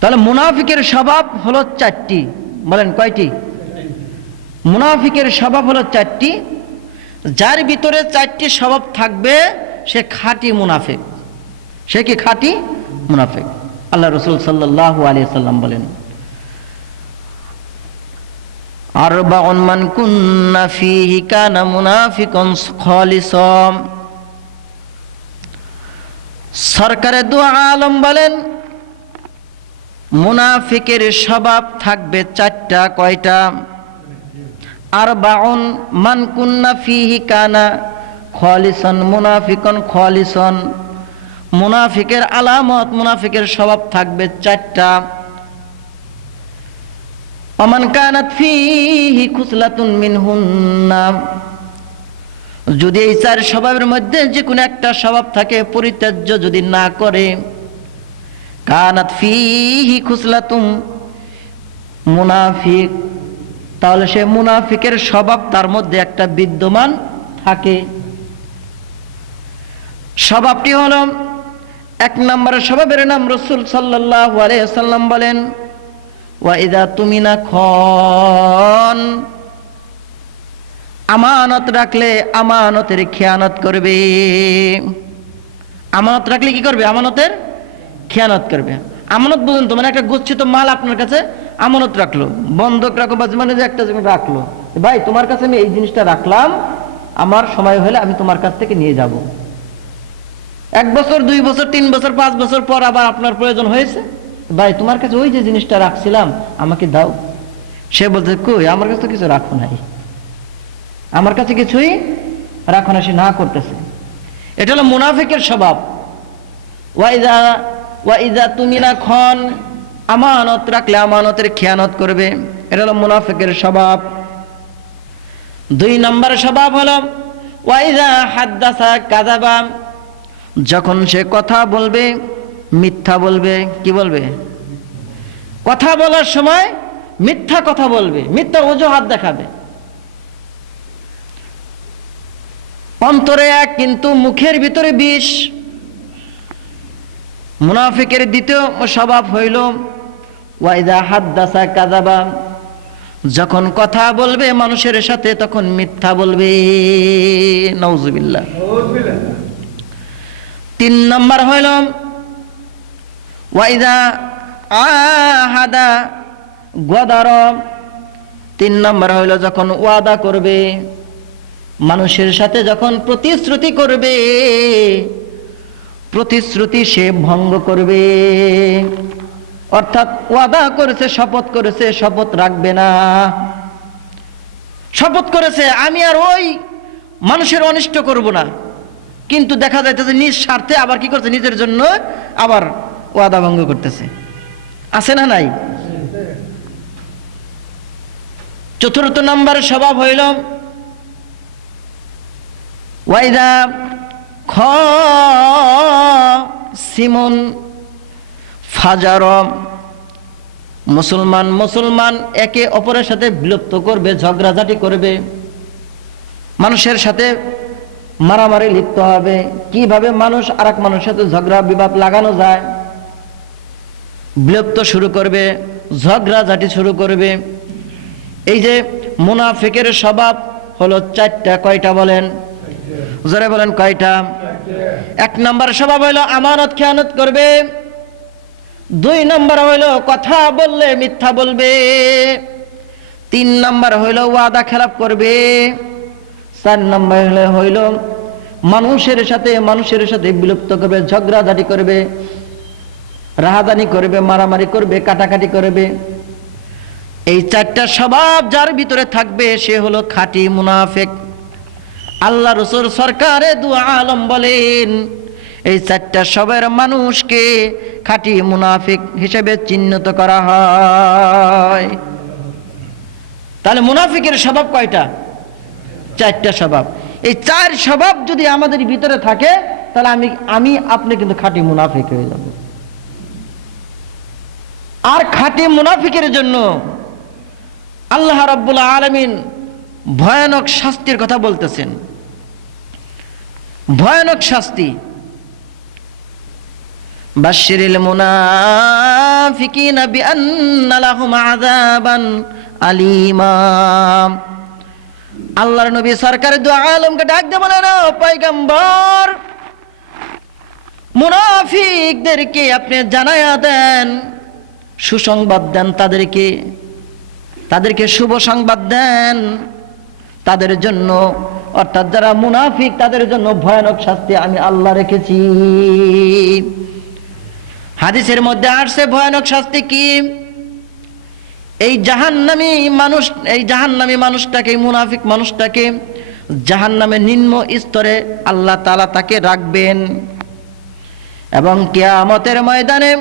তাহলে মুনাফিকের স্বভাব হলো চারটি। বলেন, কয়টি? মুনাফিকের স্বভাব হলো চারটি। যার ভিতরে চারটি স্বভাব থাকবে, সে খাঁটি মুনাফিক। সে কি খাঁটি? মুনাফিক। আল্লাহ রসুল সাল্লাহ আলিয়া সাল্লাম বলেন, আরবাউন মান কুন্না ফিহি কানা মুনাফিকুন সরকারে দু আলম বলেন মুনাফিকের স্বভাব থাকবে চারটা, কয়টা? আর বাউন মান কুন্না ফিহি কানা, খলিসন মুনাফিকন খলিসন। মুনাফিকের আলামত, মুনাফিকের স্বভাব থাকবে চারটা। অমান কানাত ফিহি খুসলাতুন মিনহুন্না। যদি এই চার স্বভাবের মধ্যে যে কোনো একটা স্বভাব থাকে, পরিত্যাজ্য যদি না করে কানাত ফিহি খুসলাতুম মুনাফিক। তাহলে সে মুনাফিকের স্বভাব তার মধ্যে একটা বিদ্যমান থাকে। স্বভাবটি হল, এক নম্বরের স্বভাবের নাম রসুল সাল্লাহ সাল্লাম বলেন ওয়াইদা তুমি না খন আমানত রাখলে আমানতের খেয়ানত করবে। আমানত রাখলে কি করবে? আমানতের খেয়ানত করবে। আমানত বুঝুন তো মানে একটা গচ্ছিত মাল আপনার কাছে আমানত রাখল। বন্ধক রাখো বা মানে যে একটা জিনিস রাখল। ভাই, তোমার কাছে আমি এই জিনিসটা রাখলাম, আমার সময় হলে আমি তোমার কাছ থেকে নিয়ে যাব। এক বছর, দুই বছর, তিন বছর, পাঁচ বছর পর আবার আপনার প্রয়োজন হয়েছে। ভাই, তোমার কাছে ওই যে জিনিসটা রাখছিলাম, আমাকে দাও। সে বলছে, কই, আমার কাছে তো কিছু রাখো নাই। আমার কাছে কিছুই রাখো না সে না করতেছে। এটা হলো মুনাফিকের স্বভাব। ওয়াইদা ওয়াইদা তুমি না খন, আমানত রাখলে আমানতের খেয়ানত করবে। এটা হলো মুনাফিকের স্বভাব। দুই নম্বর স্বভাব হলো, ওয়াইদা হাদ্দাসা কাজাবা যখন সে কথা বলবে, মিথ্যা বলবে, কি বলবে? কথা বলার সময় মিথ্যা কথা বলবে, মিথ্যা অজুহাত দেখাবে। অন্তরে এক কিন্তু মুখের ভিতরে বিষ। মুনাফিকের দ্বিতীয় স্বভাব হইল ওয়াইদা হাদ্দাসা কাজাবা যখন কথা বলবে মানুষের সাথে তখন মিথ্যা বলবে। নওজুবিল্লাহ তিন নম্বর হইল ওয়াইদা আহাদা গদার তিন নম্বর হইল, যখন ওয়াদা করবে, মানুষের সাথে যখন প্রতিশ্রুতি করবে প্রতিশ্রুতি সে ভঙ্গ করবে। অর্থাৎ ওয়াদা করেছে, শপথ করেছে, শপথ রাখবে না। শপথ করেছে, আমি আর ওই মানুষের অনিষ্ট করব না। কিন্তু দেখা যাইতেছে নিজ স্বার্থে আবার কি করছে? নিজের জন্য আবার ওয়াদা ভঙ্গ করতেছে। আছে না নাই? চতুর্থ নম্বর স্বভাব হইল, ওয়াইদা খ সিমন, ফাজার, মুসলমান মুসলমান একে অপরের সাথে বিলুপ্ত করবে, ঝগড়াঝাটি করবে, মানুষের সাথে মারামারি লিপ্ত হবে। কীভাবে মানুষ আর এক মানুষের সাথে ঝগড়া, বিবাদ লাগানো যায়? বিলুপ্ত শুরু করবে, ঝগড়াঝাটি শুরু করবে। এই যে মুনাফিকের স্বভাব হলো চারটা, কয়টা বলেন? জোরে বলেন কয়টা? এক নম্বর স্বভাব হইল আমানত খেয়ানত করবে। দুই নম্বর হইল কথা বললে মিথ্যা বলবে। তিন নম্বর হইল ওয়াদা খেলাপ করবে। চার নম্বর হইল মানুষের সাথে মানুষের সাথে বিলুপ্ত করবে, ঝগড়াঝাটি করবে, রাহাদানি করবে, মারামারি করবে, কাটাকাটি করবে। এই চারটা স্বভাব যার ভিতরে থাকবে সে হলো খাঁটি মুনাফেক। আল্লাহ রসুল সরকারে দু আলম বলেন, এই চারটা সবের মানুষকে খাঁটি মুনাফিক হিসেবে চিহ্নিত করা হয়। তাহলে মুনাফিকের স্বভাব কয়টা? চারটা স্বভাব। এই চার স্বভাব যদি আমাদের ভিতরে থাকে, তাহলে আমি আমি, আপনি কিন্তু খাঁটি মুনাফিক হয়ে যাব। আর খাঁটি মুনাফিকের জন্য আল্লাহ রাব্বুল আলমিন ভয়ানক শাস্তির কথা বলতেছেন। ভয়ানক শাস্তি। বাশিরিল মুনা মুনাফিকিনা বিআন্না লাহুম আযাবান আলিমা। আল্লাহর নবী সরকার দু আলমকে ডাক দিয়ে বলেন "ও পয়গম্বর, মুনাফিকদেরকে আপনি জানায়া দেন, সুসংবাদ দেন তাদেরকে তাদেরকে শুভ সংবাদ দেন, তাদের জন্য অর্থাৎ যারা মুনাফিক, তাদের জন্য ভয়ানক শাস্তি আমি আল্লাহ রেখেছি। হাদিসের মধ্যে আসছে ভয়ানক শাস্তি কি? এই জাহান্নামী মানুষ, এই জাহান্নামী মানুষটাকে মুনাফিক মানুষটাকে জাহান্নামের নিম্ন স্তরে আল্লাহ তালা তাকে রাখবেন। এবং কিয়ামতের ময়দানে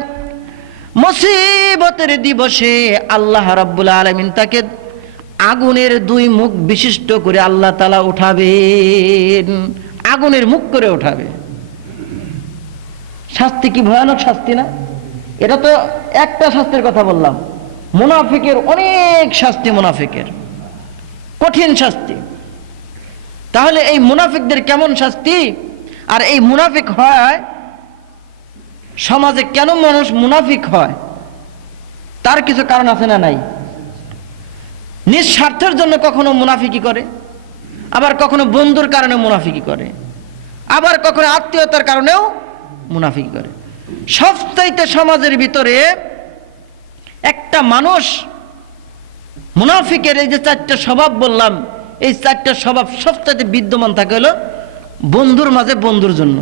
মুসিবতের দিবসে আল্লাহ রাব্বুল আলামিন তাকে আগুনের দুই মুখ বিশিষ্ট করে আল্লাহ তাআলা উঠাবেন। আগুনের মুখ করে উঠাবে। শাস্তি কি ভয়ানক শাস্তি না? এটা তো একটা শাস্তির কথা বললাম। মুনাফিকের অনেক শাস্তি মুনাফিকের। কঠিন শাস্তি। তাহলে এই মুনাফিকদের কেমন শাস্তি? আর এই মুনাফিক হয়, সমাজে কেন মানুষ মুনাফিক হয়? তার কিছু কারণ আছে না নাই? নিজ স্বার্থের জন্য কখনো মুনাফিকি করে, আবার কখনো বন্ধুর কারণে মুনাফিকি করে, আবার কখনো আত্মীয়তার কারণেও মুনাফিকি করে। সবচাইতে সমাজের ভিতরে একটা মানুষ মুনাফিকের এই যে চারটা স্বভাব বললাম, এই চারটা স্বভাব সবচাইতে বিদ্যমান থাকে হলো বন্ধুর মাঝে বন্ধুর জন্য।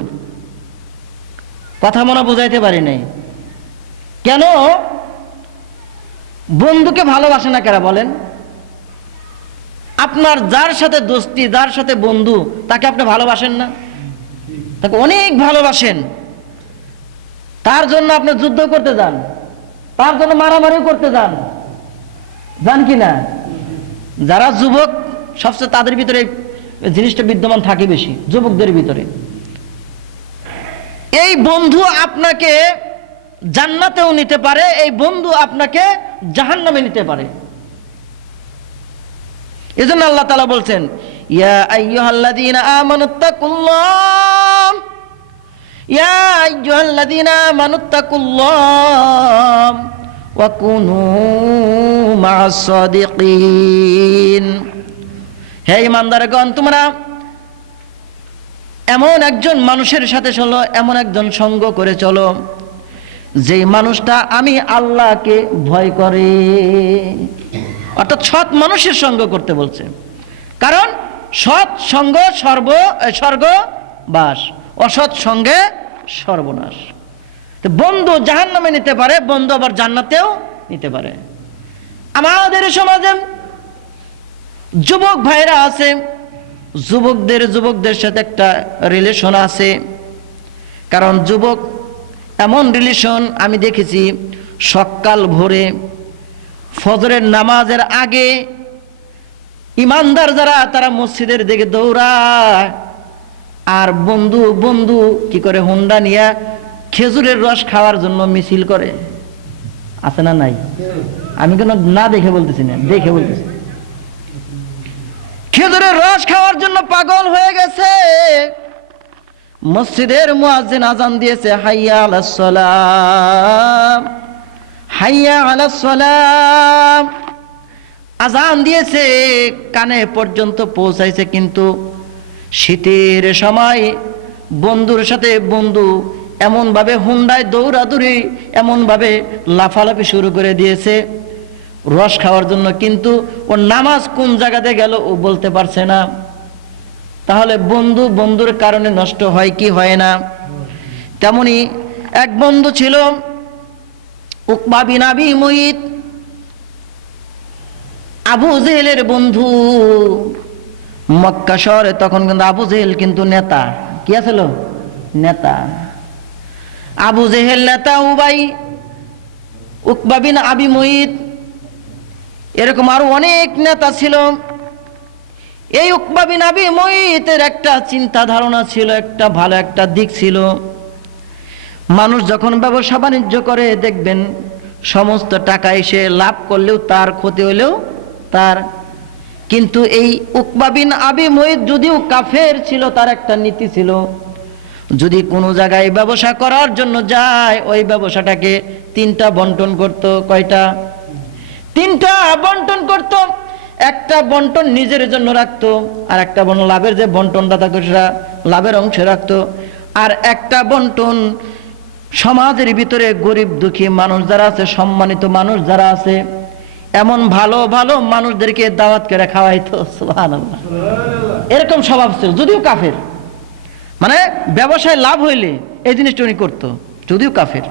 কথা মনে বোঝাইতে পারি নাই। কেন? বন্ধুকে ভালোবাসে না কেরা বলেন? আপনার যার সাথে দোস্তি, যার সাথে বন্ধু, তাকে আপনি ভালোবাসেন না? তাকে অনেক ভালোবাসেন। তার জন্য আপনি যুদ্ধ করতে যান। তার জন্য মারামারি করতে যান। যান কি না? যারা যুবক, সবচেয়ে তাদের ভিতরে জিনিসটা বিদ্যমান থাকে বেশি, যুবকদের ভিতরে। এই বন্ধু আপনাকে জান্নাতেও নিতে পারে, এই বন্ধু আপনাকে জাহান্নামে নিতে পারে। এজন্য আল্লাহ তাআলা বলছেন, ইয়া আইয়ুহাল্লাযীনা আমানুত্তাকুল্লাহ ইয়া আইয়ুহাল্লাযীনা আমানুত্তাকুল্লাহ ওয়া কুনু মা'আস সাদিকিন. হে ইমানদারগণ, তোমরা এমন একজন মানুষের সাথে চলো, এমন একজন সঙ্গ করে চলো যে মানুষটা আমি আল্লাহকে ভয় করে। অর্থাৎ সৎ মানুষের সঙ্গ করতে বলছে। কারণ সৎ সঙ্গ সর্ব স্বর্গ বাস, অসৎ সঙ্গে সর্বনাশ। তো বন্ধু জাহান নামে নিতে পারে, বন্ধু আবার জান্নাতেও নিতে পারে। আমাদের সমাজে যুবক ভাইরা আছে, যুবকদের যুবকদের সাথে একটা রিলেশন আছে। কারণ যুবক, এমন রিলেশন আমি দেখেছি, সকাল ভোরে ফজরের নামাজের আগে ইমানদার যারা, তারা মসজিদের দিকে দৌড়ায়। আর বন্ধু বন্ধু কি করে হুন্ডা নিয়ে খেজুরের রস খাওয়ার জন্য মিছিল করে? আছে না নাই? আমি কেন না দেখে বলতেছি না, দেখে বলতেছি। খেজুরের রস খাওয়ার জন্য পাগল হয়ে গেছে। মসজিদের মুয়াজ্জিন আজান দিয়েছে, হাইয়া আলাস সালাম। হাইয়া আলাস সালাম। আজান দিয়েছে, কানে পর্যন্ত পৌঁছাইছে, কিন্তু শীতের সময় বন্ধুর সাথে বন্ধু এমনভাবে হুন্ডায় দৌড়াদৌড়ি, এমনভাবে লাফালাফি শুরু করে দিয়েছে। রস খাওয়ার জন্য কিন্তু ও নামাজ কোন জায়গাতে গেল ও বলতে পারছে না। তাহলে বন্ধু বন্ধুর কারণে নষ্ট হয় কি হয় না? তেমনি এক বন্ধু ছিল উকবা বিন আবি মুইত। আবু জেহেলের বন্ধু। মক্কা শহরে তখন কিন্তু আবু জেহেল কিন্তু নেতা। কি আছিল নেতা। আবু জেহেল নেতা, উবাই। উকবা বিন আবি মুইত। এরকম আরও অনেক নেতা ছিল। এই উকবা বিন আবি মুইতের একটা চিন্তা ধারণা ছিল, একটা ভালো একটা দিক ছিল। মানুষ যখন ব্যবসা বাণিজ্য করে, দেখবেন সমস্ত টাকা এসে লাভ করলেও তার ক্ষতি হলেও তার। কিন্তু এই উকবাবিন আবি মুইত যদিও কাফের ছিল, তার একটা নীতি ছিল, যদি কোনো জায়গায় ব্যবসা করার জন্য যায়, ওই ব্যবসাটাকে তিনটা বন্টন করত, কয়টা? তিনটা বন্টন করত। একটা বন্টন নিজের জন্য রাখতো, আর একটা বন্টন লাভের যে বন্টন দাতা লাভের অংশ রাখতো। আর একটা বন্টন সমাজের ভিতরে গরিব দুঃখী মানুষ যারা আছে, সম্মানিত মানুষ যারা আছে, এমন ভালো ভালো মানুষদেরকে দাওয়াত করে খাওয়াইতো এরকম স্বভাব ছিল, যদিও কাফের। মানে ব্যবসায় লাভ হইলে এই জিনিসটা উনি করতো, যদিও কাফের।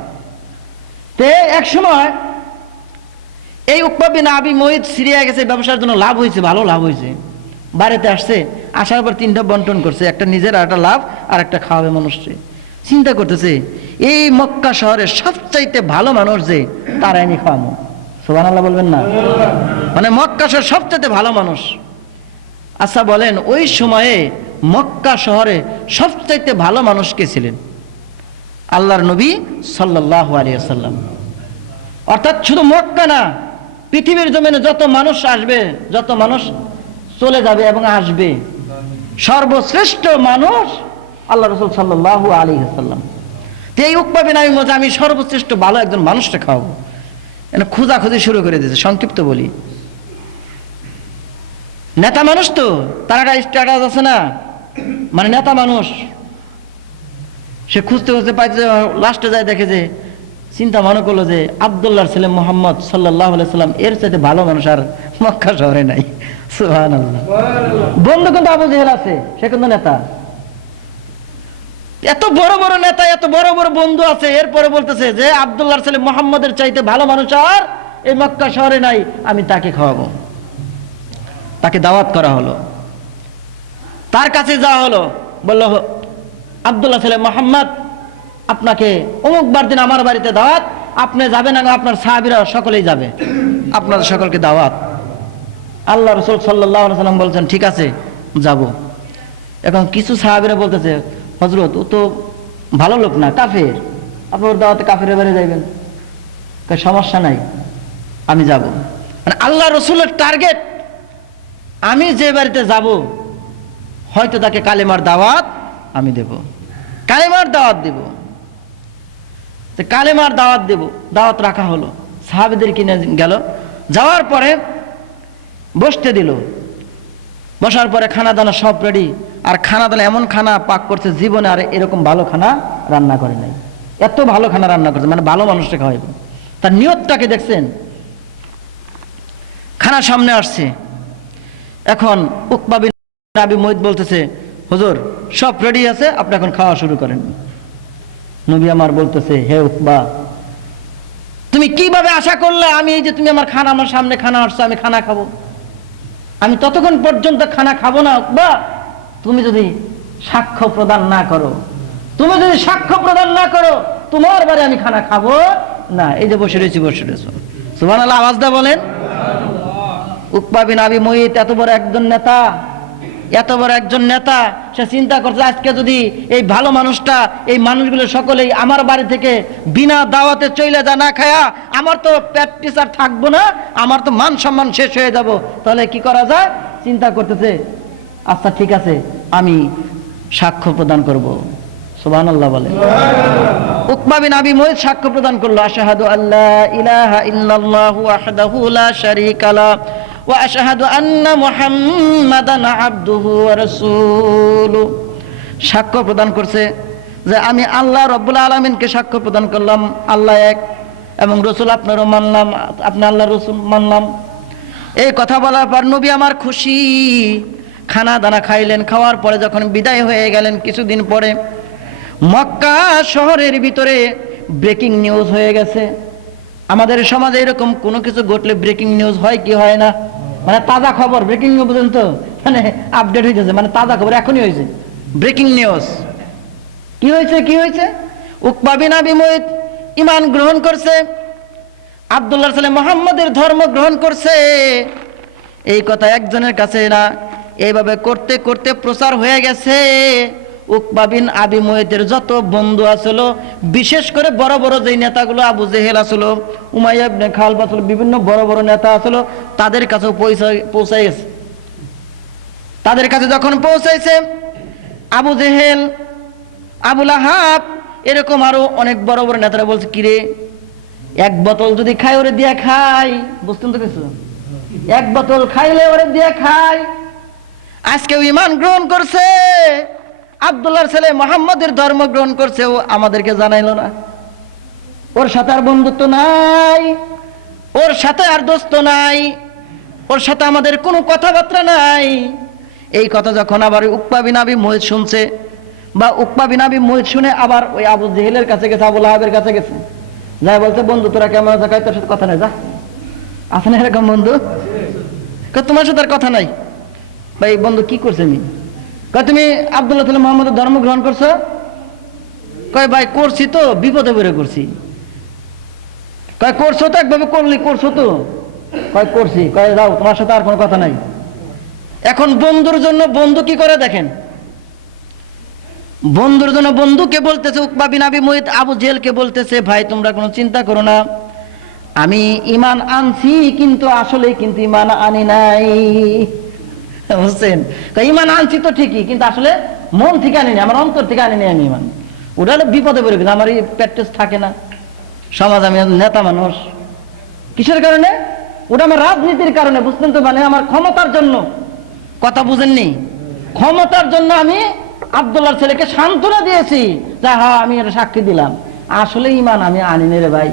তে এক সময় এই উৎপাবিন আবি মহিত সিরিয়া গেছে, ব্যবসার জন্য লাভ হয়েছে ভালো লাভ হয়েছে বাড়িতে আসছে, আসার পর তিনটা বন্টন করছে, একটা নিজের আর একটা লাভ, আর একটা খাওয়াবে মানুষকে। চিন্তা করতেছে এই মক্কা শহরের সবচাইতে ভালো মানুষ যে, তার আইনি খাওয়ানো সোহান আল্লাহ বলবেন না? মানে মক্কা শহর সবচাইতে ভালো মানুষ। আচ্ছা বলেন, ওই সময়ে মক্কা শহরে সবচাইতে ভালো মানুষ কে ছিলেন? আল্লাহর নবী সাল্লাহ আলিয়াল্লাম অর্থাৎ শুধু মক্কা না, পৃথিবীর জমিনে যত মানুষ আসবে, যত মানুষ চলে যাবে এবং আসবে, সর্বশ্রেষ্ঠ মানুষ আল্লাহ রসুল সাল্লাহ আলী সাল্লাম এই উকপাবেন আমি মজা, আমি সর্বশ্রেষ্ঠ ভালো একজন মানুষটা খাওয়াবো। এটা খোঁজাখুঁজি শুরু করে দিয়েছে, সংক্ষিপ্ত বলি। নেতা মানুষ তো, তার একটা স্ট্যাটাস আছে না? মানে নেতা মানুষ। সে খুঁজতে খুঁজতে পাইছে লাস্টে যায় দেখে যে, চিন্তা মনে করল যে আবদুল্লাহ ছেলে মোহাম্মদ সাল্লাহ সাল্লাম, এর চাইতে ভালো মানুষ আর মক্কা শহরে নাই। সুহান বন্ধু কিন্তু আবু জেহেল আছে, সে কিন্তু নেতা। এত বড় বড় নেতা, এত বড় বড় বন্ধু আছে। এরপরে বলতেছে যে, আবদুল্লাহ ছেলে মোহাম্মদের চাইতে ভালো মানুষ আর এই মক্কা শহরে নাই, আমি তাকে খাওয়াবো। তাকে দাওয়াত করা হলো। তার কাছে যাওয়া হলো। বলল, আবদুল্লাহ ছেলে মোহাম্মদ, আপনাকে অমুক বার দিন আমার বাড়িতে দাওয়াত, আপনি যাবেন না আপনার সাহাবিরা সকলেই যাবে। আপনাদের সকলকে দাওয়াত। আল্লাহ রসুল সাল্লাহ সাল্লাম বলছেন, ঠিক আছে, যাব। এখন কিছু সাহাবিরা বলতেছে হজরত ও তো ভালো লোক না, কাফের। আপনি ওর দাওয়াতে কাফের বাড়ি যাইবেন। সমস্যা নাই, আমি যাব। মানে আল্লাহ রসুলের টার্গেট আমি যে বাড়িতে যাব, হয়তো তাকে কালেমার দাওয়াত আমি দেব। কালেমার দাওয়াত দেব। তো কালেমার দাওয়াত দেব, দাওয়াত রাখা হলো। সাহাবিদের কিনে গেল। যাওয়ার পরে বসতে দিল। বসার পরে খানা দানা সব রেডি আর খানা দানা এমন খানা পাক করছে, জীবনে আর এরকম ভালো খানা রান্না করে নাই। এত ভালো খানা রান্না করছে মানে ভালো মানুষটা খাওয়াইব। তার নিয়তটাকে দেখছেন। খানা সামনে আসছে। এখন উকবাবি মহিত বলতেছে, হুজুর, সব রেডি আছে, আপনি এখন খাওয়া শুরু করেন। নবী আমার বলতেছে, হে উকবা, তুমি কীভাবে আশা করলে আমি এই যে তুমি আমার খানা, আমার সামনে খানা আসছো, আমি খানা খাব? আমি ততক্ষণ পর্যন্ত খানা খাব না, বা তুমি যদি সাক্ষ্য প্রদান না করো, তুমি যদি সাক্ষ্য প্রদান না করো, তোমার বারে আমি খানা খাব না। এই যে বসে রয়েছি, বসে রয়েছো। সুবান আল্লাহ আওয়াজদা বলেন। উকবা বিন আবি মহিত এত বড় একজন নেতা। এত বড় একজন নেতা, সে চিন্তা করছে, আজকে যদি এই ভালো মানুষটা, এই মানুষগুলো সকলেই আমার বাড়ি থেকে বিনা দাওয়াতে চলে যা না খায়া, আমার তো প্র্যাকটিস আর থাকব না, আমার তো মান সম্মান শেষ হয়ে যাব। তাহলে কি করা যায়? চিন্তা করতেছে আচ্ছা ঠিক আছে, আমি সাক্ষ্য প্রদান করব। সুবহান আল্লাহ বলে। উকবা বিন আবি মহিত সাক্ষ্য প্রদান করল, আশহাদু আল্লাহ ইলাহা ইল্লাল্লাহু ওয়াহদাহু লা শারীকা লা আন্না মুহাম্মাদান আবদুহু ওয়া রাসূলুহু সাক্ষ্য প্রদান করছে যে আমি আল্লাহ রব্বুল আলমিনকে সাক্ষ্য প্রদান করলাম, আল্লাহ এক, এবং রসুল আপনারও মানলাম, আপনি আল্লাহ রসুল মানলাম। এই কথা বলার পর নবী আমার খুশি। খানা দানা খাইলেন, খাওয়ার পরে যখন বিদায় হয়ে গেলেন, কিছুদিন পরে মক্কা শহরের ভিতরে ব্রেকিং নিউজ হয়ে গেছে। আমাদের সমাজে এরকম কোনো কিছু ঘটলে ব্রেকিং নিউজ হয় কি হয় না? মানে তাজা খবর ব্রেকিং নিউজ পর্যন্ত মানে আপডেট হয়েছে মানে তাজা খবর এখনই হয়েছে ব্রেকিং নিউজ কি হয়েছে কি হয়েছে উকবা বিন আবি ইমান গ্রহণ করছে। আব্দুল্লাহ সালে মোহাম্মদের ধর্ম গ্রহণ করছে। এই কথা একজনের কাছে না, এইভাবে করতে করতে প্রচার হয়ে গেছে। উকবা বিন আবি মুইতের যত বন্ধু আসলো বিশেষ করে বড় বড় যেই নেতাগুলো, আবু জেহেল আসলো উমাইয়া ইবনে খালব আসলো বিভিন্ন বড় বড় নেতা আসলো তাদের কাছেও পৌঁছাই গেছে। তাদের কাছে যখন পৌঁছাইছে, আবু জেহেল আবুল আহাব এরকম আরও অনেক বড় বড় নেতারা বলছে, কিরে, এক বোতল যদি খাই, ওরে দিয়ে খাই। বুঝতেন তো কিছু? এক বোতল খাইলে ওরে দিয়ে খাই। আজকে ইমান গ্রহণ করছে। আব্দুল্লাহর ছেলে মোহাম্মদের ধর্ম গ্রহণ করছে, ও আমাদেরকে জানাইলো না। ওর সাথে আর বন্ধুত্ব নাই, ওর সাথে আর দোস্ত নাই, ওর সাথে আমাদের কোনো কথাবার্তা নাই। এই কথা যখন আবার উকপা বিনাবি মহিত শুনছে, বা উকপা বিনাবি মহিত শুনে আবার ওই আবু জেহেলের কাছে গেছে আবুল আহাবের কাছে গেছে। যাই বলছে, বন্ধু, তোরা কেমন আছে? তোর সাথে কথা নাই, যা। আছে না এরকম বন্ধু? তোমার সাথে আর কথা নাই। ভাই, বন্ধু, কি করছে নি কয়, তুমি আব্দুল্লাহ তাহলে মোহাম্মদের ধর্ম গ্রহণ করছ? কয়, ভাই, করছি তো, বিপদে পড়ে করছি। কয়, করছ তো, একভাবে করলি করছ তো। কয়, করছি। কয়, যাও, তোমার সাথে আর কোনো কথা নাই। এখন বন্ধুর জন্য বন্ধু কি করে দেখেন? বন্ধুর জন্য বন্ধুকে বলতেছে উকবা বিন আবি মুহিত আবু জেলকে বলতেছে, ভাই, তোমরা কোনো চিন্তা করো না। আমি ইমান আনছি, কিন্তু আসলে কিন্তু ইমান আনি নাই। বুঝছেন ইমান আনছি তো ঠিকই, কিন্তু আসলে মন থেকে আনিনি, আমার অন্তর থেকে আনিনি আমি ইমান। ওটা হলে বিপদে পড়ে গেছে আমার এই প্র্যাকটিস থাকে না। সমাজ আমি নেতা মানুষ। কিসের কারণে? ওটা আমার রাজনীতির কারণে বুঝতেন তো মানে আমার ক্ষমতার জন্য। কথা বুঝেননি? ক্ষমতার জন্য আমি আবদুল্লাহর ছেলেকে সান্ত্বনা দিয়েছি, যা হ্যাঁ আমি এটা সাক্ষী দিলাম। আসলে ইমান আমি আনিনি রে ভাই।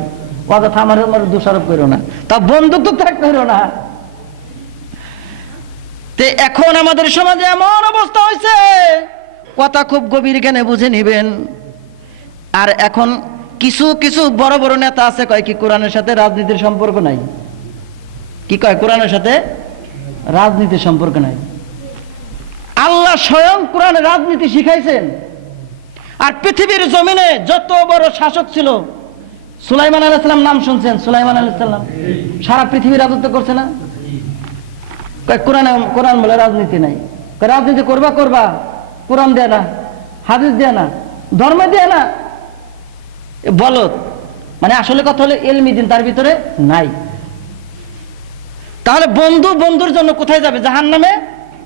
অযথা আমার দোষারোপ করো না। তা বন্ধুত্ব ত্যাগ করো না। তে এখন আমাদের সমাজে এমন অবস্থা হয়েছে কথা খুব গভীর জ্ঞানে বুঝে নিবেন। আর এখন কিছু কিছু বড় বড় নেতা আছে, কয় কি কোরআনের সাথে রাজনীতির সম্পর্ক নাই? কি কয় কোরআনের সাথে? রাজনীতির সম্পর্ক নাই। আল্লাহ স্বয়ং কোরআনে রাজনীতি শিখাইছেন। আর পৃথিবীর জমিনে যত বড় শাসক ছিল, সুলাইমান আলাইসালাম নাম শুনছেন? সুলাইমান আলাইসাল্লাম সারা পৃথিবী রাজত্ব করছে না? কোরআনে কোরআন বলে রাজনীতি নাই। রাজনীতি করবা করবা, কোরআন দেয় না, হাদিস দেয় না, ধর্ম দেয় না। এ বলত মানে আসলে কথা হলো এলমি দিন তার ভিতরে নাই। তাহলে বন্ধু বন্ধুর জন্য কোথায় যাবে? জাহান নামে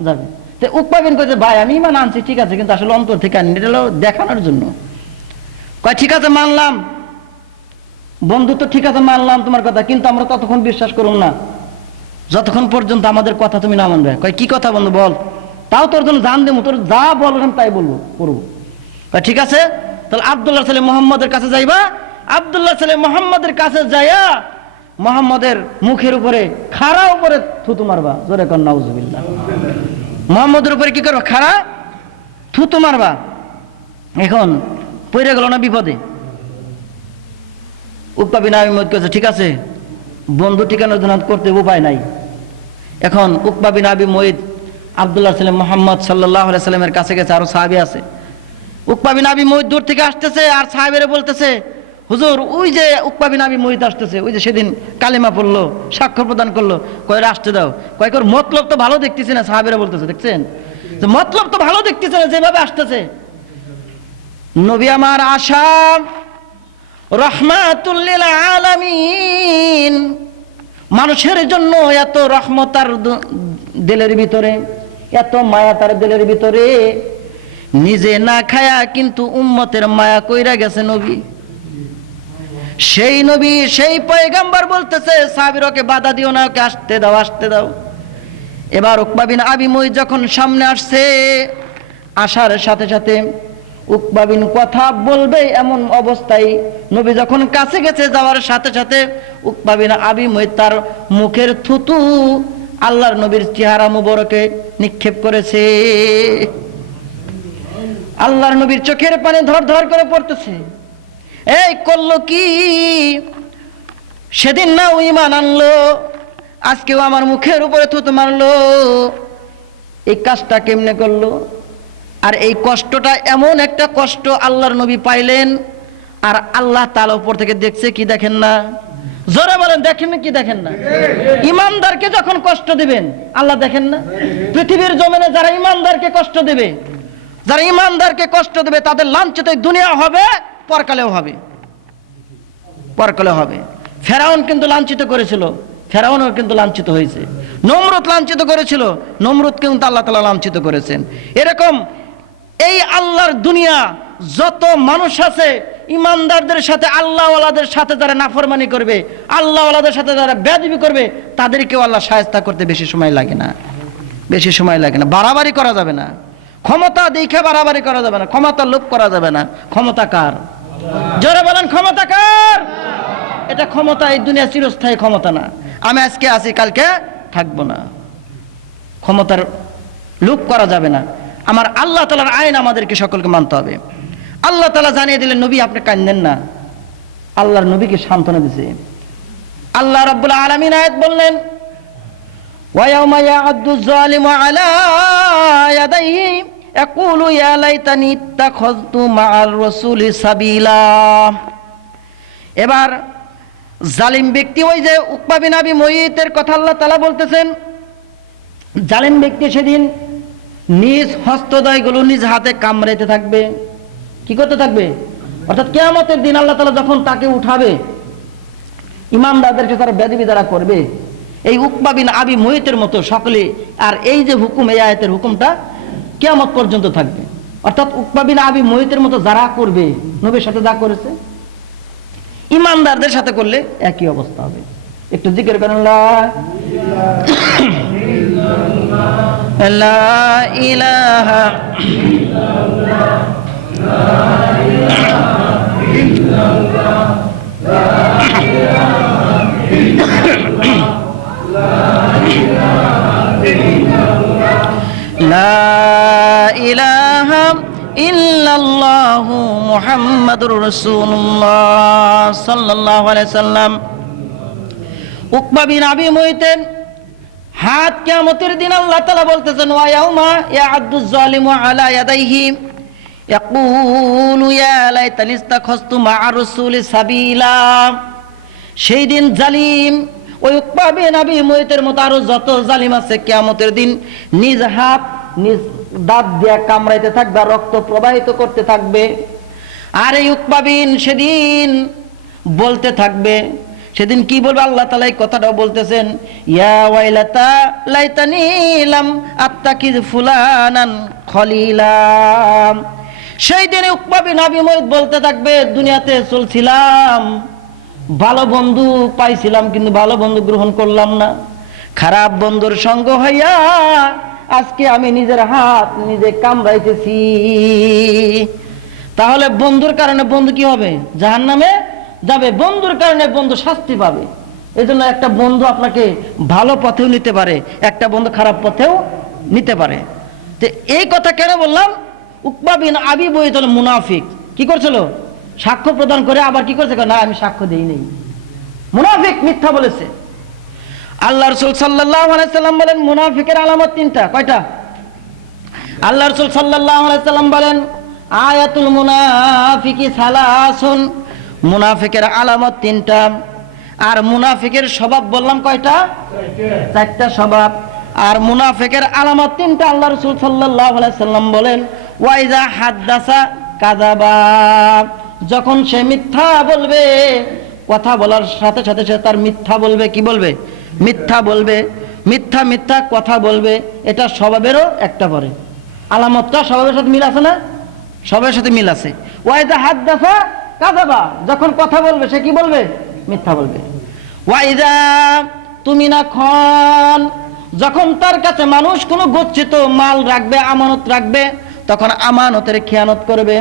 যাবে। তো ভাই, আমি ইমান আনছি, ঠিক আছে, কিন্তু আসলে অন্তর থেকে আনি এটা দেখানোর জন্য। কয়, ঠিক আছে, মানলাম। বন্ধু তো ঠিক আছে, মানলাম তোমার কথা, কিন্তু আমরা ততক্ষণ বিশ্বাস করুন না। যতক্ষণ পর্যন্ত আমাদের কথা তুমি না মানবে। কয়, কি কথা বন্ধু, বল। তাও তোর জন্য জান দেবো, তোর যা বললাম তাই বলব, করব। ঠিক আছে, তাহলে আবদুল্লাহ সালে মোহাম্মদের কাছে যাইবা। আবদুল্লাহ সালে মোহাম্মদের কাছে যাইয়া মোহাম্মদের মুখের উপরে, খাড়া উপরে থুতু মারবা। জোরে কর, নাউজুবিল্লাহ। মোহাম্মদের উপরে কি করবা? খাড়া থুতু মারবা। এখন পড়ে গেল না বিপদে? উৎপাবিনা আমি মত ঠিক আছে, বন্ধু ঠিকানা জন্য করতে উপায় নাই। এখন উকবা বিন আবি মঈদ আবদুল্লাহ সাল্লাম মোহাম্মদ সাল্লাহ সাল্লামের কাছে গেছে, আরও সাহাবি আছে। উকবা বিন আবি মঈদ দূর থেকে আসতেছে আর সাহাবেরা বলতেছে, হুজুর, ওই যে উকবা বিন আবি মঈদ আসতেছে, ওই যে সেদিন কালিমা পড়ল, স্বাক্ষর প্রদান করল কয়ের আসতে দাও। কয়েকর মতলব তো ভালো দেখতেছি না, সাহাবেরা বলতেছে, দেখছেন? যে মতলব তো ভালো দেখতেছে না, যেভাবে আসতেছে। নবী আমার আশা রহমাতুল্লিল আলামিন। মানুষের জন্য এত রহমত তার দ- দিলের ভিতরে, এত মায়া তার দিলের ভিতরে। নিজে না খায়া কিন্তু উম্মতের মায়া কইরা গেছে নবী। সেই নবী, সেই পয়গাম্বার বলতেছে সাবির ওকে বাধা দিও না, ওকে আসতে দাও আসতে দাও। এবার উকবাবিন আবিময় যখন সামনে আসছে, আসার সাথে সাথে উকবাবিন কথা বলবে এমন অবস্থায় নবী যখন কাছে গেছে যাওয়ার সাথে সাথে উকবাবিন আবিময় তার মুখের থুতু আল্লাহর নবীর চেহারা মুবরকে নিক্ষেপ করেছে। আল্লাহর নবীর চোখের পানি ধর ধর করে পড়তেছে। এই করল কি? সেদিন না ইমান আনলো, আজকেও আমার মুখের উপরে থুতু মারলো। এই কাজটা কেমনে করল? আর এই কষ্টটা এমন একটা কষ্ট আল্লাহর নবী পাইলেন, আর আল্লাহ তালা উপর থেকে দেখছে কি দেখেন না? জোরে বলেন, দেখেন কি দেখেন না? ইমানদারকে যখন কষ্ট দিবেন, আল্লাহ দেখেন না? পৃথিবীর জমিনে যারা ইমানদারকে কষ্ট দেবে, যারা ইমানদারকে কষ্ট দেবে, তাদের লাঞ্ছিত দুনিয়া হবে, পরকালেও হবে। পরকালে হবে। ফেরাউন কিন্তু লাঞ্ছিত করেছিল, ফেরাউনও কিন্তু লাঞ্ছিত হয়েছে। নমরুদ লাঞ্ছিত করেছিল নমরুদ কিন্তু আল্লাহ তালা লাঞ্ছিত করেছেন। এরকম এই আল্লাহর দুনিয়া, যত মানুষ আছে, ইমানদারদের সাথে, আল্লাহওয়ালাদের সাথে যারা নাফরমানি করবে, আল্লাহওয়ালাদের সাথে যারা বেদবি করবে, তাদেরকেও আল্লাহ সায়স্তা করতে বেশি সময় লাগে না। বেশি সময় লাগে না। বাড়াবাড়ি করা যাবে না। ক্ষমতা দেখে বাড়াবাড়ি করা যাবে না। ক্ষমতা লোভ করা যাবে না। ক্ষমতা কার? জোরে বলেন, ক্ষমতা কার? এটা ক্ষমতা এই দুনিয়া চিরস্থায়ী ক্ষমতা না। আমি আজকে আছি, কালকে থাকব না। ক্ষমতার লোভ করা যাবে না। আমার আল্লাহ তালার আইন আমাদেরকে সকলকে মানতে হবে আল্লাহ তালা জানিয়ে দিলেন নবী আপনি কান্দেন না আল্লাহর নবীকে সান্ত্বনা দিছে আল্লাহ রব্বুল আলমিন আয়াত বললেন ويوم يعد الظالم على يديه يقول يا ليتني اتخذت مع الرسول سبيلا এবার জালিম ব্যক্তি ওই যে উকবা বিন আবি ময়িতের কথা আল্লাহ তালা বলতেছেন জালিম ব্যক্তি সেদিন নিজ হস্তদয়গুলো নিজ হাতে কামড়াইতে থাকবে। কি করতে থাকবে? অর্থাৎ কেয়ামতের দিন আল্লাহ তালা যখন তাকে উঠাবে, ইমামদারদেরকে তারা বেদিবি দ্বারা করবে, এই উকবা বিন আবি মহিতের মতো সকলে, আর এই যে হুকুম, এই আয়াতের হুকুমটা কেয়ামত পর্যন্ত থাকবে। অর্থাৎ উকবা বিন আবি মহিতের মতো যারা করবে, নবীর সাথে যা করেছে ইমানদারদের সাথে করলে একই অবস্থা হবে। একটু জিজ্ঞেস করেন লা লা ইলাহা لا إله إلا الله محمد رسول الله صلى الله عليه وسلم উকবা বিন আবি মইতেন হাত কিয়ামতের দিন আল্লাহ তাআলা বলতেছেন, ওয়া ইয়াউমা ইয়া'আদ্দু যালিমু আলা ইয়াদাইহি? ইয়াকুলু, ইয়া লাইতানি ইস্তাখাসতু মা'a রাসূলি সাবিলা। সেই দিন জালিম, ওই উকবা বিন আবি মতো আরও যত জালিম আছে কিয়ামতের দিন নিজ হাত, নিজ দাঁত দিয়া কামড়াইতে থাকবে রক্ত প্রবাহিত করতে থাকবে। আর এই উকবা সেদিন বলতে থাকবে সেদিন কি বলবে? আল্লাহ তালা এই কথাটাও বলতেছেন, ইয়া ওয়াইলাতা লাইতানি লাম আত্তাকিজ ফুলানান খলিলাম সেই দিনে উকবা বিন আবি বলতে থাকবে, দুনিয়াতে চলছিলাম, ভালো বন্ধু পাইছিলাম, কিন্তু ভালো বন্ধু গ্রহণ করলাম না। খারাপ বন্ধুর সঙ্গ হইয়া আজকে আমি নিজের হাত নিজে কামড়াইতেছি। তাহলে বন্ধুর কারণে বন্ধু কি হবে? জাহান নামে যাবে বন্ধুর কারণে বন্ধু শাস্তি পাবে। এই জন্য একটা বন্ধু আপনাকে ভালো পথেও নিতে পারে, একটা বন্ধু খারাপ পথেও নিতে পারে। তো এই কথা কেন বললাম? উকবা বিন আবি বইতল মুনাফিক। কি করছিল? সাক্ষ্য প্রদান করে আবার কি করছে? না, আমি সাক্ষ্য দেই নেই। মুনাফিক মিথ্যা বলেছে। আল্লাহ রসুল সাল্লাহ আলাইসাল্লাম বলেন, মুনাফিকের আলামত তিনটা, কয়টা? আল্লাহ রসুল সাল্লাহ আলাইসাল্লাম বলেন, আয়াতুল মুনাফিকি সালাসুন। মুনাফিকের আলামত তিনটা। আর মুনাফিকের স্বভাব বললাম কয়টা? চারটা স্বভাব। আর মুনাফিকের আলামত তিনটা, আল্লাহ রসুল সাল্লাহ আলাইসাল্লাম বলেন ওয়াইজা হাদ্দাসা কাজাবা যখন সে মিথ্যা বলবে, কথা বলার সাথে সাথে সে তার মিথ্যা বলবে, কি বলবে? মিথ্যা বলবে। মিথ্যা মিথ্যা কথা বলবে। এটা স্বভাবেরও একটা পরে। আলামতটা স্বভাবের সাথে মিল আছে না? সবার সাথে মিল আছে। ওয়াইদা হাত কাজাবা, যখন কথা বলবে, সে কি বলবে? মিথ্যা বলবে। ওয়াইদা তুমি না খন, যখন তার কাছে মানুষ কোনো গচ্ছিত মাল রাখবে, আমানত রাখবে, তখন আমানতের খেয়ানত করবে।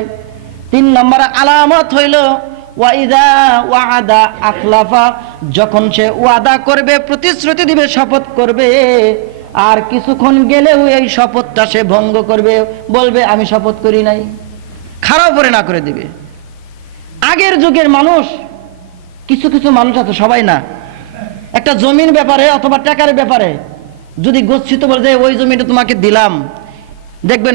তিন নম্বর আলামত হইল ওয়াইদা ওয়াদা আখলাফা, যখন সে ওয়াদা করবে, প্রতিশ্রুতি দিবে, শপথ করবে, আর কিছুক্ষণ গেলেও এই শপথটা সে ভঙ্গ করবে, বলবে, আমি শপথ করি নাই। খারাপ করে না করে দিবে। আগের যুগের মানুষ, কিছু কিছু মানুষ আছে, সবাই না। একটা জমির ব্যাপারে অথবা টাকার ব্যাপারে যদি গচ্ছিত বলে যে, ওই জমিটা তোমাকে দিলাম। দেখবেন